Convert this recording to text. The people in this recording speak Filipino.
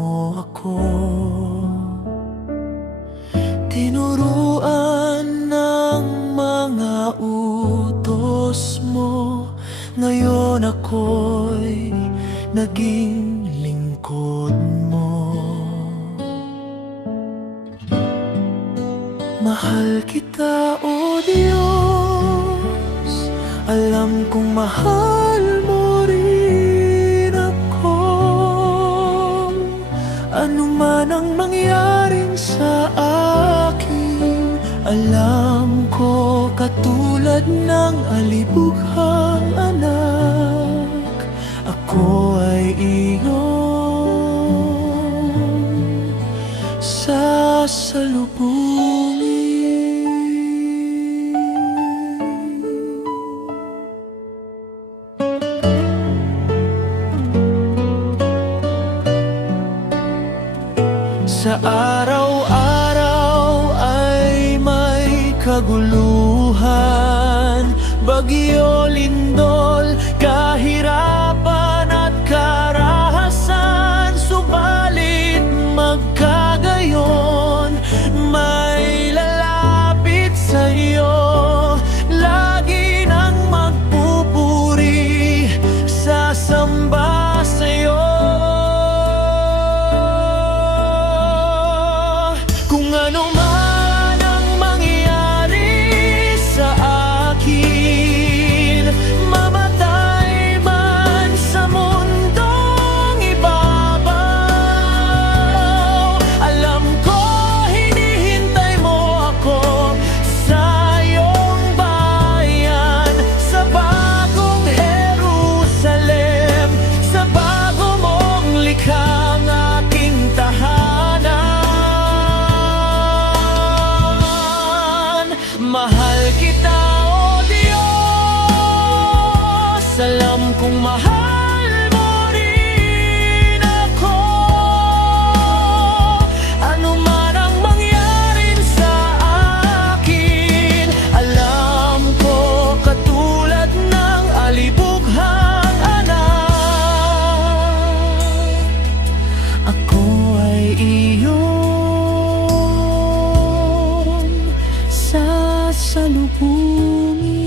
mo ako. Tinuruan ng mga utos mo, ngayon ako'y naging lingkod mo. Mahal kita, O Diyos, alam kong mahal mo rin ako. Ano man ang mangyaring sa akin, alam ko katulad ng alibughang anak, ako ay iyong sasalubungin. Sa araw-araw ay may kaguluhan, bagyo, lindol, kahirapan at karahasan. Subalit magkagayon, may lalapit sa'yo, lagi nang magpupuri, sasamba sa'yo. Kung ano man ang mangyari sa akin, mamatay man sa mundong ibabaw, alam ko hinihintay mo ako sa iyong bayan, sa bagong Jerusalem, sa bago mong likhang aking tahanan. Mahal kita, O Diyos, alam kong mahal mo rin ako. Ano man ang mangyarin sa akin, alam ko katulad ng alibughang anak, ako ay iyong sasalubungin.